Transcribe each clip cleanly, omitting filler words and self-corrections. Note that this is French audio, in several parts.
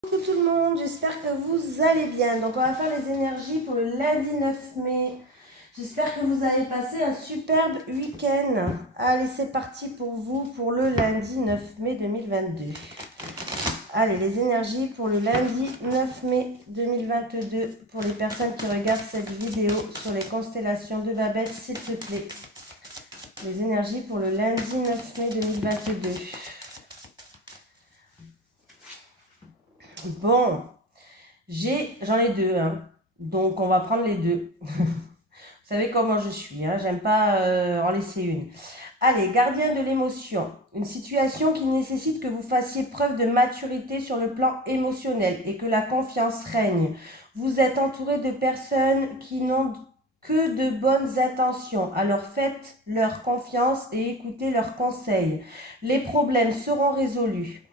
Coucou tout le monde, j'espère que vous allez bien. Donc on va faire les énergies pour le lundi 9 mai. J'espère que vous allez passer un superbe week-end. Allez, c'est parti pour vous pour le lundi 9 mai 2022. Allez, les énergies pour le lundi 9 mai 2022 pour les personnes qui regardent cette vidéo sur les constellations de Babette, s'il te plaît. Les énergies pour le lundi 9 mai 2022. Bon, j'en ai deux, hein. Donc on va prendre les deux. Vous savez comment je suis, hein, j'aime pas en laisser une. Allez, gardien de l'émotion. Une situation qui nécessite que vous fassiez preuve de maturité sur le plan émotionnel et que la confiance règne. Vous êtes entouré de personnes qui n'ont que de bonnes intentions. Alors faites leur confiance et écoutez leurs conseils. Les problèmes seront résolus.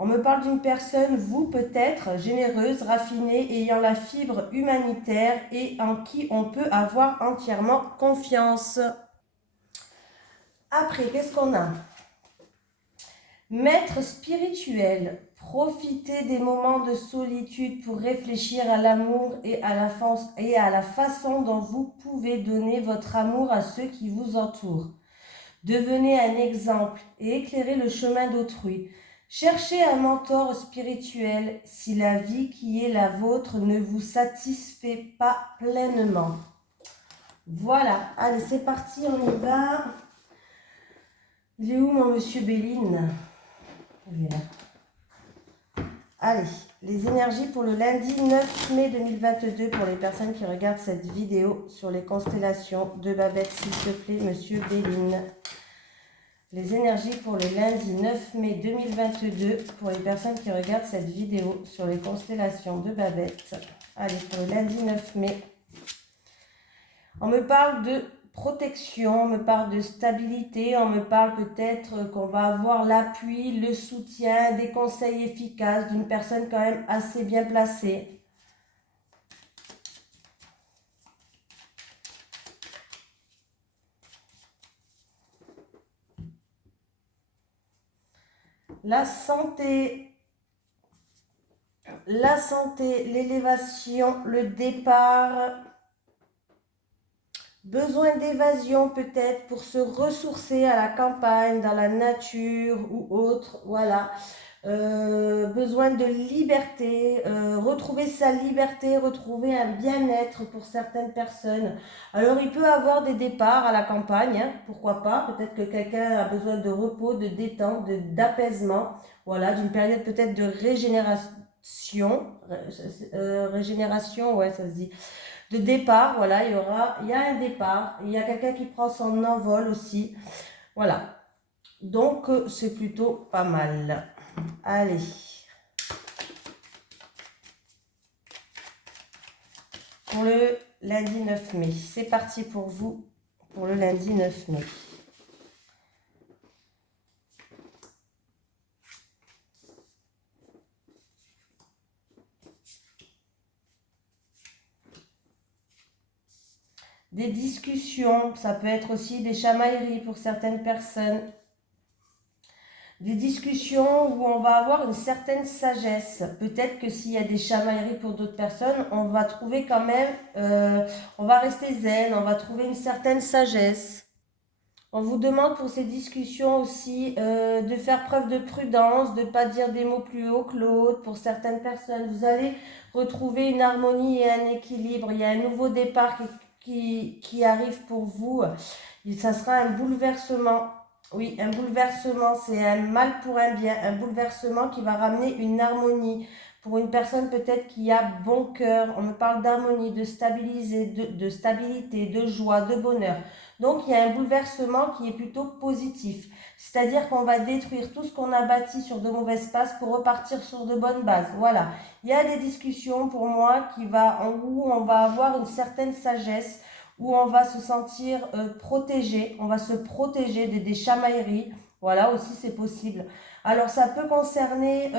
On me parle d'une personne, vous peut-être, généreuse, raffinée, ayant la fibre humanitaire et en qui on peut avoir entièrement confiance. Après, qu'est-ce qu'on a? Maître spirituel, profitez des moments de solitude pour réfléchir à l'amour et à la façon dont vous pouvez donner votre amour à ceux qui vous entourent. Devenez un exemple et éclairez le chemin d'autrui. Cherchez un mentor spirituel si la vie qui est la vôtre ne vous satisfait pas pleinement. Voilà, allez, c'est parti, on y va. Il est où mon monsieur Béline? Il est là. Allez, les énergies pour le lundi 9 mai 2022 pour les personnes qui regardent cette vidéo sur les constellations de Babette, s'il te plaît, monsieur Béline. Les énergies pour le lundi 9 mai 2022 pour les personnes qui regardent cette vidéo sur les constellations de Babette. Allez, pour le lundi 9 mai. On me parle de protection, on me parle de stabilité, on me parle peut-être qu'on va avoir l'appui, le soutien, des conseils efficaces d'une personne quand même assez bien placée. La santé, l'élévation, le départ, besoin d'évasion peut-être pour se ressourcer à la campagne, dans la nature ou autre, voilà. Besoin de liberté, retrouver sa liberté, retrouver un bien-être pour certaines personnes. Alors il peut avoir des départs à la campagne, hein, pourquoi pas, peut-être que quelqu'un a besoin de repos, de détente, d'apaisement, voilà, d'une période peut-être de régénération, ouais ça se dit, de départ, voilà, il y a un départ, il y a quelqu'un qui prend son envol aussi, voilà, donc c'est plutôt pas mal. Allez. Pour le lundi 9 mai. C'est parti pour vous pour le lundi 9 mai. Des discussions, ça peut être aussi des chamailleries pour certaines personnes. Des discussions où on va avoir une certaine sagesse. Peut-être que s'il y a des chamailleries pour d'autres personnes, on va trouver quand même, on va rester zen, on va trouver une certaine sagesse. On vous demande pour ces discussions aussi de faire preuve de prudence, de ne pas dire des mots plus haut que l'autre. Pour certaines personnes, vous allez retrouver une harmonie et un équilibre. Il y a un nouveau départ qui arrive pour vous. Ça sera un bouleversement. Oui, un bouleversement, c'est un mal pour un bien, un bouleversement qui va ramener une harmonie. Pour une personne peut-être qui a bon cœur, on me parle d'harmonie, de stabiliser, de stabilité, de joie, de bonheur. Donc il y a un bouleversement qui est plutôt positif. C'est-à-dire qu'on va détruire tout ce qu'on a bâti sur de mauvaises bases pour repartir sur de bonnes bases. Voilà. Il y a des discussions pour moi où on va avoir une certaine sagesse, où on va se sentir protégé, on va se protéger des chamailleries. Voilà, aussi c'est possible. Alors ça peut concerner,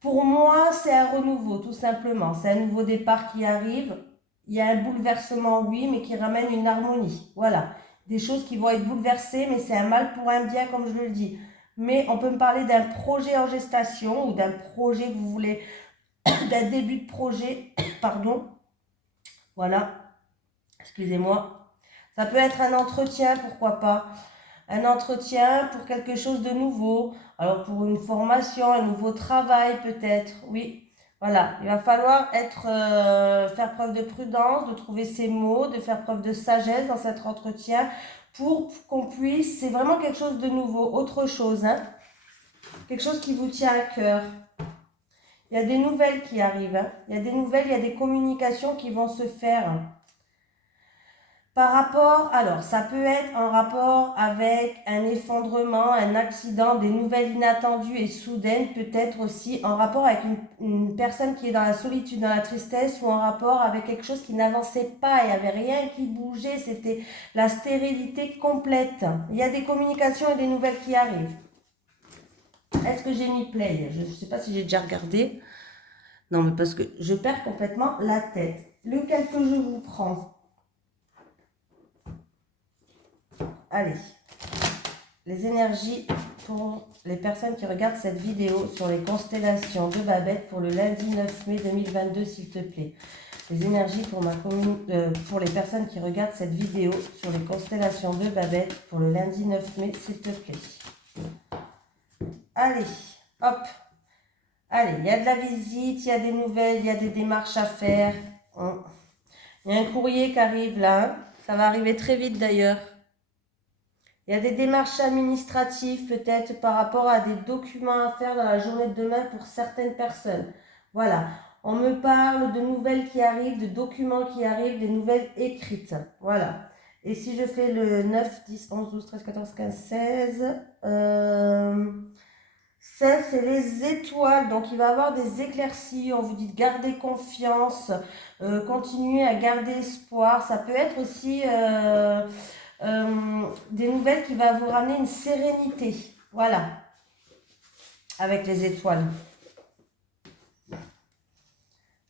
pour moi c'est un renouveau tout simplement, c'est un nouveau départ qui arrive. Il y a un bouleversement, oui, mais qui ramène une harmonie. Voilà, des choses qui vont être bouleversées, mais c'est un mal pour un bien comme je le dis. mais on peut me parler d'un projet en gestation ou d'un projet que vous voulez, d'un début de projet, pardon, voilà, excusez-moi. Ça peut être un entretien, pourquoi pas, un entretien pour quelque chose de nouveau, alors pour une formation, un nouveau travail peut-être, oui. Voilà, il va falloir faire preuve de prudence, de trouver ses mots, de faire preuve de sagesse dans cet entretien pour qu'on puisse, c'est vraiment quelque chose de nouveau, autre chose, hein, quelque chose qui vous tient à cœur. Il y a des nouvelles qui arrivent, hein. Il y a des nouvelles, il y a des communications qui vont se faire. Par rapport, alors ça peut être en rapport avec un effondrement, un accident, des nouvelles inattendues et soudaines, peut-être aussi en rapport avec une personne qui est dans la solitude, dans la tristesse, ou en rapport avec quelque chose qui n'avançait pas, il n'y avait rien qui bougeait, c'était la stérilité complète. Il y a des communications et des nouvelles qui arrivent. Est-ce que j'ai mis play? Je ne sais pas si j'ai déjà regardé. Non, mais parce que je perds complètement la tête. Lequel que je vous prends? Allez, les énergies pour les personnes qui regardent cette vidéo sur les constellations de Babette pour le lundi 9 mai 2022, s'il te plaît. Les énergies pour les personnes qui regardent cette vidéo sur les constellations de Babette pour le lundi 9 mai, s'il te plaît. Allez, hop. Allez, il y a de la visite, il y a des nouvelles, il y a des démarches à faire. Il y a un courrier qui arrive là. Ça va arriver très vite d'ailleurs. Il y a des démarches administratives peut-être par rapport à des documents à faire dans la journée de demain pour certaines personnes. Voilà, on me parle de nouvelles qui arrivent, de documents qui arrivent, des nouvelles écrites. Voilà. Et si je fais le 9, 10, 11, 12, 13, 14, 15, 16... 16, c'est les étoiles. Donc, il va y avoir des éclaircies. On vous dit de garder confiance, continuer à garder espoir. Ça peut être aussi... des nouvelles qui va vous ramener une sérénité, voilà, avec les étoiles.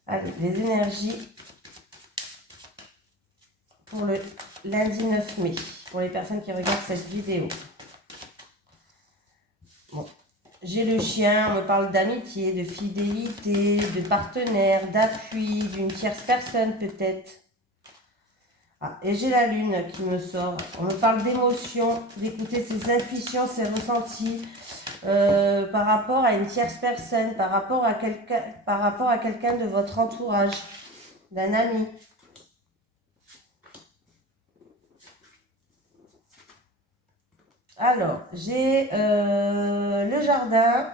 Allez, les énergies pour le lundi 9 mai, pour les personnes qui regardent cette vidéo. Bon, j'ai le chien, on me parle d'amitié, de fidélité, de partenaire, d'appui, d'une tierce personne peut-être. Ah, et j'ai la lune qui me sort. On me parle d'émotions, d'écouter ses intuitions, ses ressentis par rapport à une tierce personne, par rapport à quelqu'un de votre entourage, d'un ami. Alors, j'ai le jardin,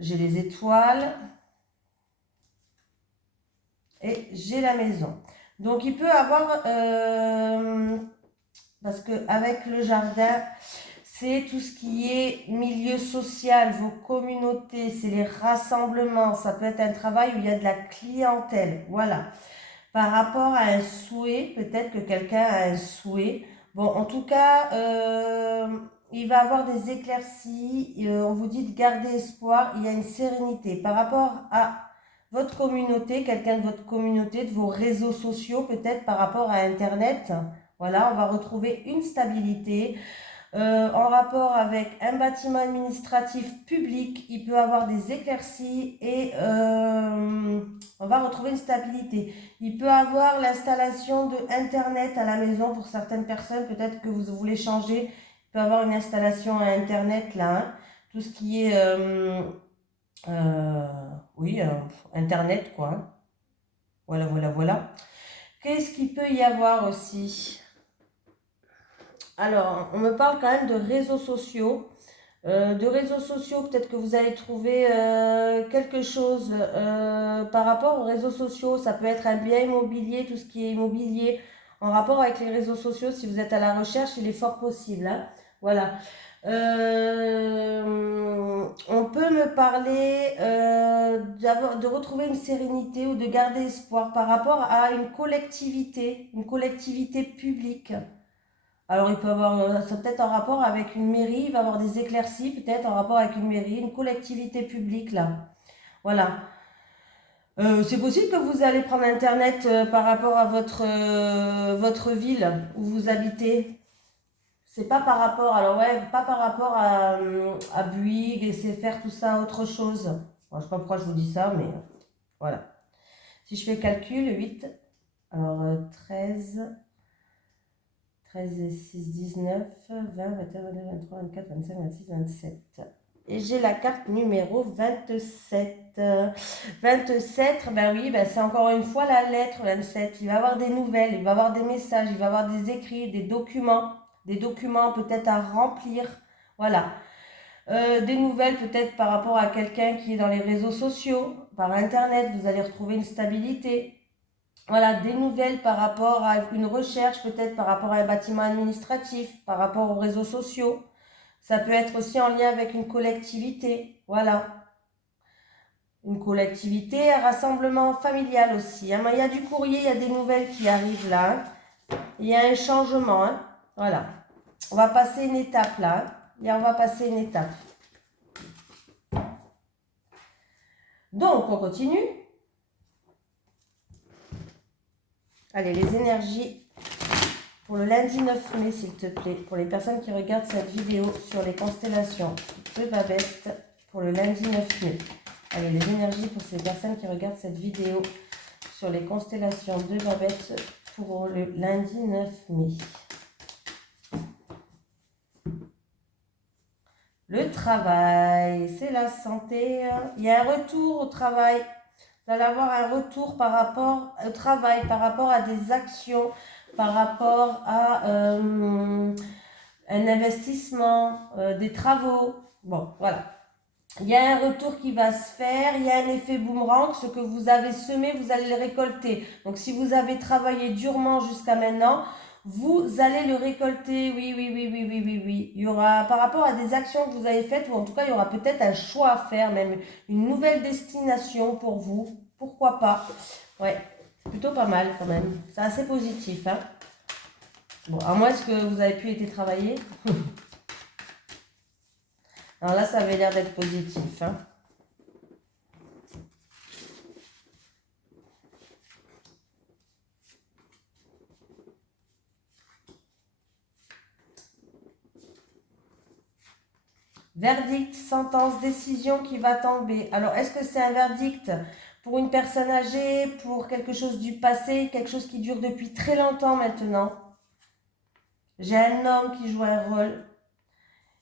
j'ai les étoiles et j'ai la maison. Donc, il peut avoir, parce qu'avec le jardin, c'est tout ce qui est milieu social, vos communautés, c'est les rassemblements, ça peut être un travail où il y a de la clientèle, voilà. Par rapport à un souhait, peut-être que quelqu'un a un souhait. Bon, en tout cas, il va avoir des éclaircies, on vous dit de garder espoir, il y a une sérénité. Par rapport à votre communauté, quelqu'un de votre communauté, de vos réseaux sociaux, peut-être par rapport à Internet, voilà, on va retrouver une stabilité. En rapport avec un bâtiment administratif public, il peut avoir des éclaircies et on va retrouver une stabilité. Il peut avoir l'installation de Internet à la maison pour certaines personnes, peut-être que vous voulez changer, il peut avoir une installation à Internet là, hein. Tout ce qui est, oui, Internet quoi, hein. Voilà, voilà, voilà. Qu'est-ce qu'il peut y avoir aussi? Alors, on me parle quand même de réseaux sociaux. Peut-être que vous allez trouver quelque chose par rapport aux réseaux sociaux. Ça peut être un bien immobilier, tout ce qui est immobilier en rapport avec les réseaux sociaux. Si vous êtes à la recherche, il est fort possible, hein. Voilà. On peut me parler de retrouver une sérénité ou de garder espoir par rapport à une collectivité publique. Alors, il peut avoir, ça peut-être en rapport avec une mairie, il va avoir des éclaircies, peut-être en rapport avec une mairie, une collectivité publique, là. Voilà. C'est possible que vous allez prendre Internet par rapport à votre ville où vous habitez. C'est pas par rapport, alors ouais, pas par rapport à Bouygues et c'est faire tout ça autre chose. Bon, je sais pas pourquoi je vous dis ça, mais voilà. Si je fais calcul, 8, alors 13 et 6, 19, 20, 21, 22, 23, 24, 25, 26, 27. Et j'ai la carte numéro 27. 27, ben oui, ben c'est encore une fois la lettre 27. Il va avoir des nouvelles, il va avoir des messages, il va avoir des écrits, des documents peut-être à remplir. Voilà. Des nouvelles peut-être par rapport à quelqu'un qui est dans les réseaux sociaux, par Internet, vous allez retrouver une stabilité. Voilà, des nouvelles par rapport à une recherche, peut-être par rapport à un bâtiment administratif, par rapport aux réseaux sociaux. Ça peut être aussi en lien avec une collectivité. Voilà. Une collectivité, un rassemblement familial aussi. Hein. Il y a du courrier, il y a des nouvelles qui arrivent là. Hein. Il y a un changement. Hein. Voilà. On va passer une étape là. Hein. Et on va passer une étape. Donc, on continue. Allez, les énergies pour le lundi 9 mai, s'il te plaît, pour les personnes qui regardent cette vidéo sur les constellations de Babette, pour le lundi 9 mai. Allez, les énergies pour ces personnes qui regardent cette vidéo sur les constellations de Babette, pour le lundi 9 mai. Le travail, c'est la santé. Il y a un retour au travail. Vous allez avoir un retour par rapport au travail, par rapport à des actions, par rapport à un investissement, des travaux. Bon, voilà. Il y a un retour qui va se faire, il y a un effet boomerang. Ce que vous avez semé, vous allez le récolter. Donc, si vous avez travaillé durement jusqu'à maintenant, vous allez le récolter. Oui. Il y aura, par rapport à des actions que vous avez faites, ou en tout cas, il y aura peut-être un choix à faire, même une nouvelle destination pour vous. Pourquoi pas? Ouais, c'est plutôt pas mal quand même. C'est assez positif. Hein. Bon, à moins que vous avez pu être travailler. Alors là, ça avait l'air d'être positif. Hein. Verdict, sentence, décision qui va tomber. Alors, est-ce que c'est un verdict pour une personne âgée, pour quelque chose du passé, quelque chose qui dure depuis très longtemps maintenant? J'ai un homme qui joue un rôle.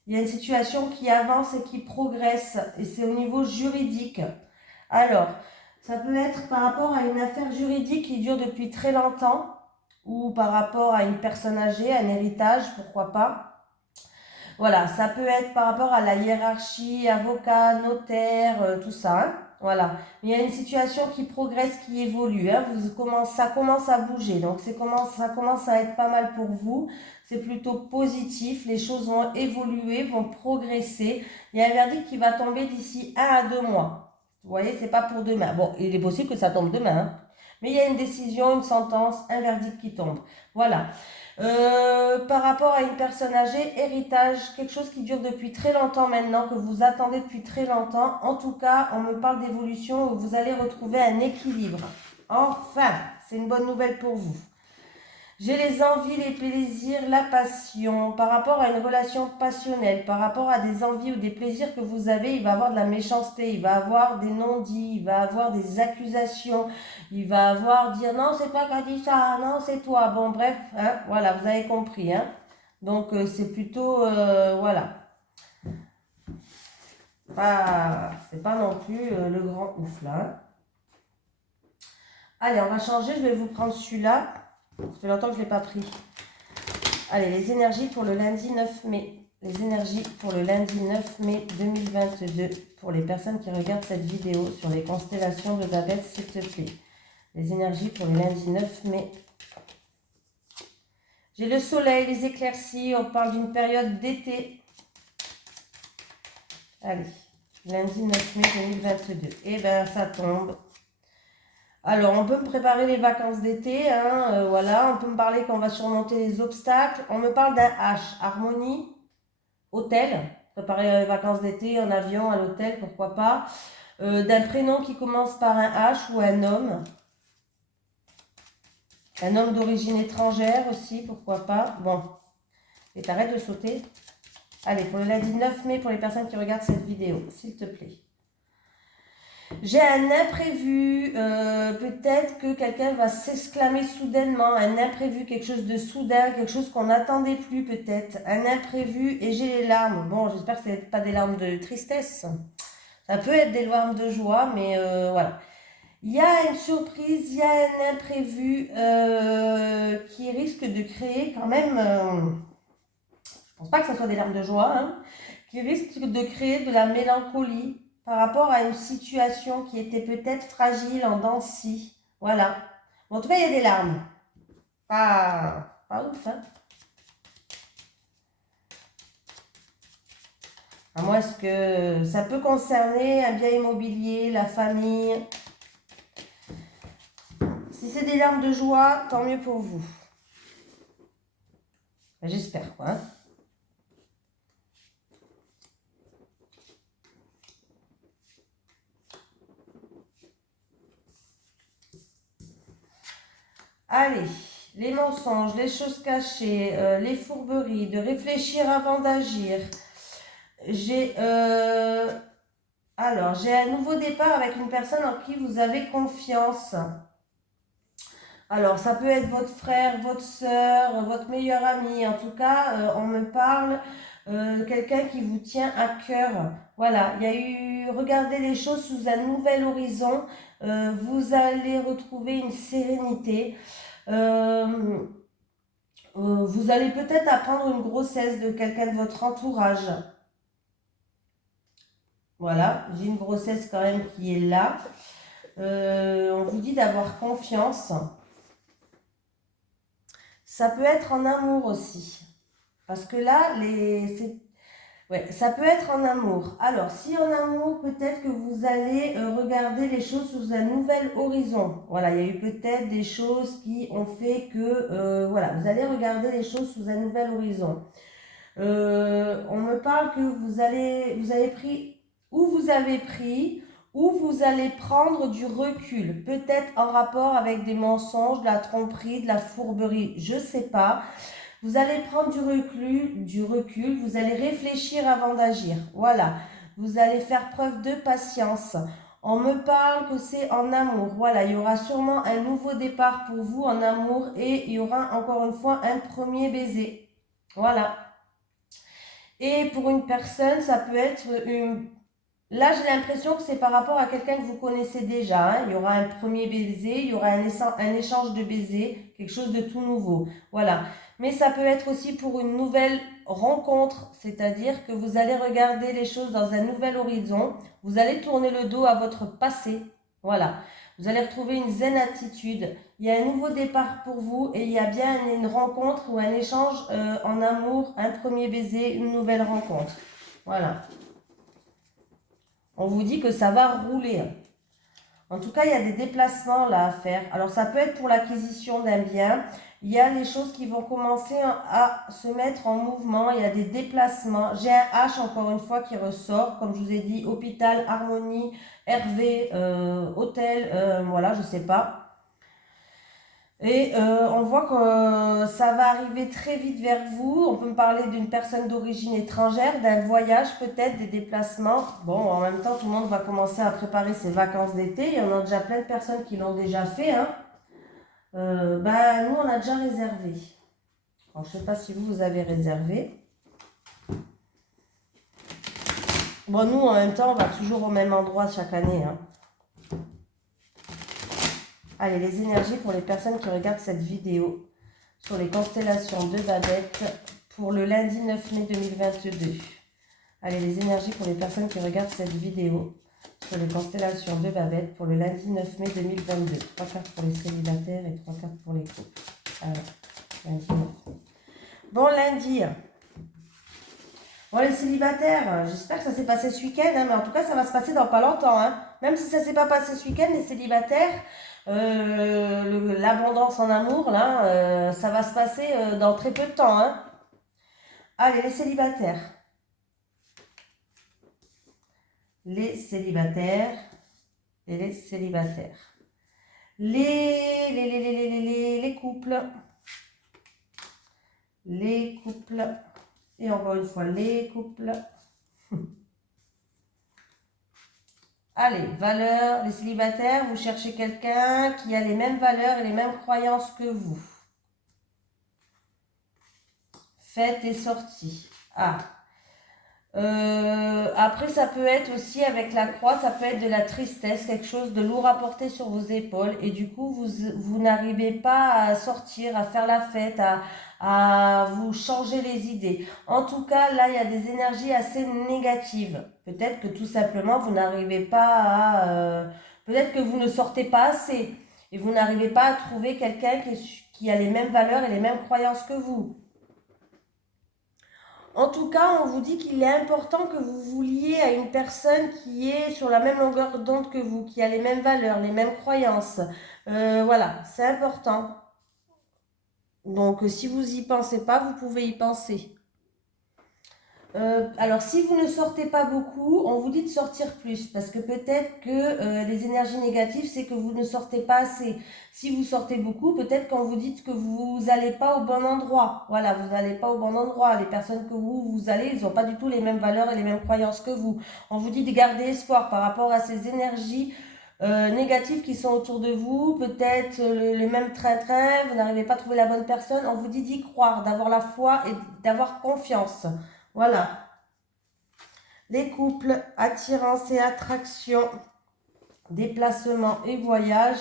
Il y a une situation qui avance et qui progresse, et c'est au niveau juridique. Alors, ça peut être par rapport à une affaire juridique qui dure depuis très longtemps, ou par rapport à une personne âgée, un héritage, pourquoi pas. Voilà, ça peut être par rapport à la hiérarchie, avocat, notaire, tout ça. Hein. Voilà, il y a une situation qui progresse, qui évolue. Hein. Ça commence à bouger, donc ça commence à être pas mal pour vous. C'est plutôt positif, les choses vont évoluer, vont progresser. Il y a un verdict qui va tomber d'ici 1 à 2 mois. Vous voyez, c'est pas pour demain. Bon, il est possible que ça tombe demain, hein. Mais il y a une décision, une sentence, un verdict qui tombe. Voilà. Par rapport à une personne âgée, héritage, quelque chose qui dure depuis très longtemps maintenant, que vous attendez depuis très longtemps. En tout cas, on me parle d'évolution où vous allez retrouver un équilibre. Enfin, c'est une bonne nouvelle pour vous. J'ai les envies, les plaisirs, la passion. Par rapport à une relation passionnelle, par rapport à des envies ou des plaisirs que vous avez, il va avoir de la méchanceté, il va avoir des non-dits, il va avoir des accusations, il va avoir dire non, c'est toi qui as dit ça, non, c'est toi. Bon, bref, hein, voilà, vous avez compris. Hein. Donc, c'est plutôt, voilà. C'est pas non plus le grand ouf là. Hein. Allez, on va changer, je vais vous prendre celui-là. Ça fait longtemps que je ne l'ai pas pris. Allez, les énergies pour le lundi 9 mai. Les énergies pour le lundi 9 mai 2022. Pour les personnes qui regardent cette vidéo sur les constellations de Babette, s'il te plaît. Les énergies pour le lundi 9 mai. J'ai le soleil, les éclaircies. On parle d'une période d'été. Allez, lundi 9 mai 2022. Eh bien, ça tombe. Alors, on peut me préparer les vacances d'été, hein, voilà. On peut me parler qu'on va surmonter les obstacles. On me parle d'un H, harmonie, hôtel. Préparer les vacances d'été en avion, à l'hôtel, pourquoi pas. D'un prénom qui commence par un H ou un homme. Un homme d'origine étrangère aussi, pourquoi pas. Bon. Et t'arrêtes de sauter. Allez, pour le lundi 9 mai, pour les personnes qui regardent cette vidéo, s'il te plaît. J'ai un imprévu, peut-être que quelqu'un va s'exclamer soudainement, un imprévu, quelque chose de soudain, quelque chose qu'on n'attendait plus peut-être, un imprévu, et j'ai les larmes. Bon, j'espère que ce n'est pas des larmes de tristesse, ça peut être des larmes de joie, mais voilà. Il y a une surprise, il y a un imprévu qui risque de créer quand même, je pense pas que ce soit des larmes de joie, hein, qui risque de créer de la mélancolie par rapport à une situation qui était peut-être fragile, en dents de scie. Voilà. Bon, en tout cas, il y a des larmes. Pas ouf, hein. À moins que ça peut concerner un bien immobilier, la famille. Si c'est des larmes de joie, tant mieux pour vous. J'espère, quoi. Hein. Allez, les mensonges, les choses cachées, les fourberies, de réfléchir avant d'agir. J'ai un nouveau départ avec une personne en qui vous avez confiance. Alors, ça peut être votre frère, votre soeur, votre meilleur ami. En tout cas, on me parle de quelqu'un qui vous tient à cœur. Voilà, il y a eu, regardez les choses sous un nouvel horizon. Vous allez retrouver une sérénité. Vous allez peut-être apprendre une grossesse de quelqu'un de votre entourage. Voilà, j'ai une grossesse quand même qui est là. On vous dit d'avoir confiance. Ça peut être en amour aussi. Parce que là, ça peut être en amour. Alors, si en amour, peut-être que vous allez regarder les choses sous un nouvel horizon. Voilà, il y a eu peut-être des choses qui ont fait que, voilà, vous allez regarder les choses sous un nouvel horizon. On me parle que vous avez pris, ou vous allez prendre du recul. Peut-être en rapport avec des mensonges, de la tromperie, de la fourberie, je ne sais pas. Vous allez prendre du recul, vous allez réfléchir avant d'agir. Voilà, vous allez faire preuve de patience. On me parle que c'est en amour. Voilà, il y aura sûrement un nouveau départ pour vous en amour et il y aura encore une fois un premier baiser. Voilà. Et pour une personne, ça peut être une... Là, j'ai l'impression que c'est par rapport à quelqu'un que vous connaissez déjà. Hein. Il y aura un premier baiser, il y aura un échange de baisers, quelque chose de tout nouveau. Voilà. Mais ça peut être aussi pour une nouvelle rencontre, c'est-à-dire que vous allez regarder les choses dans un nouvel horizon. Vous allez tourner le dos à votre passé. Voilà. Vous allez retrouver une zen attitude. Il y a un nouveau départ pour vous et il y a bien une rencontre ou un échange en amour, un premier baiser, une nouvelle rencontre. Voilà. On vous dit que ça va rouler. En tout cas, il y a des déplacements là à faire. Alors, ça peut être pour l'acquisition d'un bien. Il y a les choses qui vont commencer à se mettre en mouvement. Il y a des déplacements. J'ai un H, encore une fois, qui ressort. Comme je vous ai dit, hôpital, harmonie, Hervé, hôtel, voilà, je ne sais pas. Et on voit que ça va arriver très vite vers vous. On peut me parler d'une personne d'origine étrangère, d'un voyage peut-être, des déplacements. Bon, en même temps, tout le monde va commencer à préparer ses vacances d'été. Il y en a déjà plein de personnes qui l'ont déjà fait. Hein. Nous, on a déjà réservé. Alors, je ne sais pas si vous avez réservé. Bon, nous, en même temps, on va toujours au même endroit chaque année. Hein. Allez, les énergies pour les personnes qui regardent cette vidéo sur les constellations de Babette pour le lundi 9 mai 2022. Allez, les énergies pour les personnes qui regardent cette vidéo sur les constellations de Babette pour le lundi 9 mai 2022. 3 cartes pour les célibataires et 3 cartes pour les couples. Alors, lundi 9 mai. Bon lundi. Bon, les célibataires, j'espère que ça s'est passé ce week-end, hein, mais en tout cas, ça va se passer dans pas longtemps. Hein. Même si ça ne s'est pas passé ce week-end, les célibataires, l'abondance en amour, là, ça va se passer dans très peu de temps. Hein. Allez, les célibataires. Les célibataires et les célibataires. Les couples. Les couples. Et encore une fois, les couples. Allez, valeurs, les célibataires, vous cherchez quelqu'un qui a les mêmes valeurs et les mêmes croyances que vous. Fête et sortie. Ah. Après, ça peut être aussi avec la croix, ça peut être de la tristesse, quelque chose de lourd à porter sur vos épaules. Et du coup, vous n'arrivez pas à sortir, à faire la fête, à vous changer les idées. En tout cas, là, il y a des énergies assez négatives. Peut-être que tout simplement, vous n'arrivez pas à... peut-être que vous ne sortez pas assez. Et vous n'arrivez pas à trouver quelqu'un qui a les mêmes valeurs et les mêmes croyances que vous. En tout cas, on vous dit qu'il est important que vous vous liez à une personne qui est sur la même longueur d'onde que vous, qui a les mêmes valeurs, les mêmes croyances. Voilà, c'est important. Donc, si vous n'y pensez pas, vous pouvez y penser. Alors, si vous ne sortez pas beaucoup, on vous dit de sortir plus, parce que peut-être que les énergies négatives, c'est que vous ne sortez pas assez. Si vous sortez beaucoup, peut-être qu'on vous dit que vous n'allez pas au bon endroit. Voilà, vous n'allez pas au bon endroit. Les personnes que vous allez, ils n'ont pas du tout les mêmes valeurs et les mêmes croyances que vous. On vous dit de garder espoir par rapport à ces énergies négatives qui sont autour de vous, peut-être le même train-train, vous n'arrivez pas à trouver la bonne personne. On vous dit d'y croire, d'avoir la foi et d'avoir confiance. Voilà. Les couples, attirance et attraction, déplacement et voyage,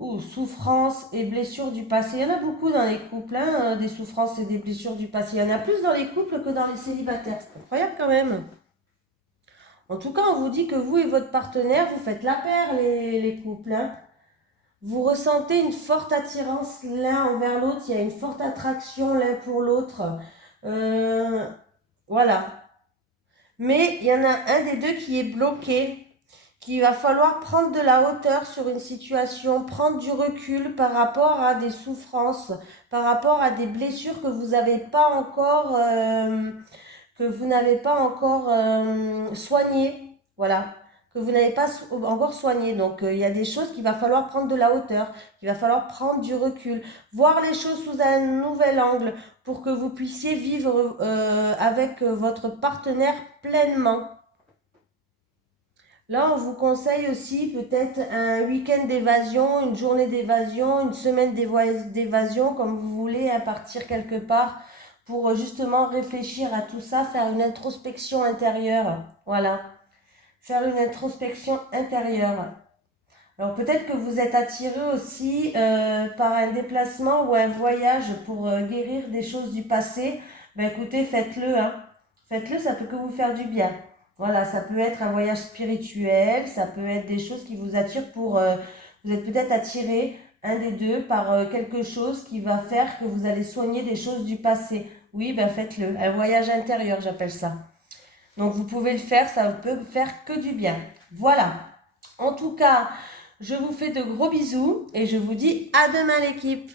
ou souffrance et blessures du passé. Il y en a beaucoup dans les couples, hein, des souffrances et des blessures du passé. Il y en a plus dans les couples que dans les célibataires. C'est incroyable quand même. En tout cas, on vous dit que vous et votre partenaire, vous faites la paire, les couples. Hein. Vous ressentez une forte attirance l'un envers l'autre. Il y a une forte attraction l'un pour l'autre. Voilà. Mais il y en a un des deux qui est bloqué, qu'il va falloir prendre de la hauteur sur une situation, prendre du recul par rapport à des souffrances, par rapport à des blessures que vous n'avez pas encore, soignées. Voilà, que vous n'avez pas encore soigné. Donc, il y a des choses qu'il va falloir prendre de la hauteur, qu'il va falloir prendre du recul, voir les choses sous un nouvel angle pour que vous puissiez vivre avec votre partenaire pleinement. Là, on vous conseille aussi peut-être un week-end d'évasion, une journée d'évasion, une semaine d'évasion, comme vous voulez, à partir quelque part pour justement réfléchir à tout ça, faire une introspection intérieure. Voilà. Faire une introspection intérieure. Alors peut-être que vous êtes attiré aussi par un déplacement ou un voyage pour guérir des choses du passé. Ben écoutez, faites-le. Hein. Faites-le, ça peut que vous faire du bien. Voilà, ça peut être un voyage spirituel, ça peut être des choses qui vous attirent pour... vous êtes peut-être attiré, un des deux, par quelque chose qui va faire que vous allez soigner des choses du passé. Oui, ben faites-le. Un voyage intérieur, j'appelle ça. Donc vous pouvez le faire, ça peut faire que du bien. Voilà. En tout cas, je vous fais de gros bisous et je vous dis à demain l'équipe.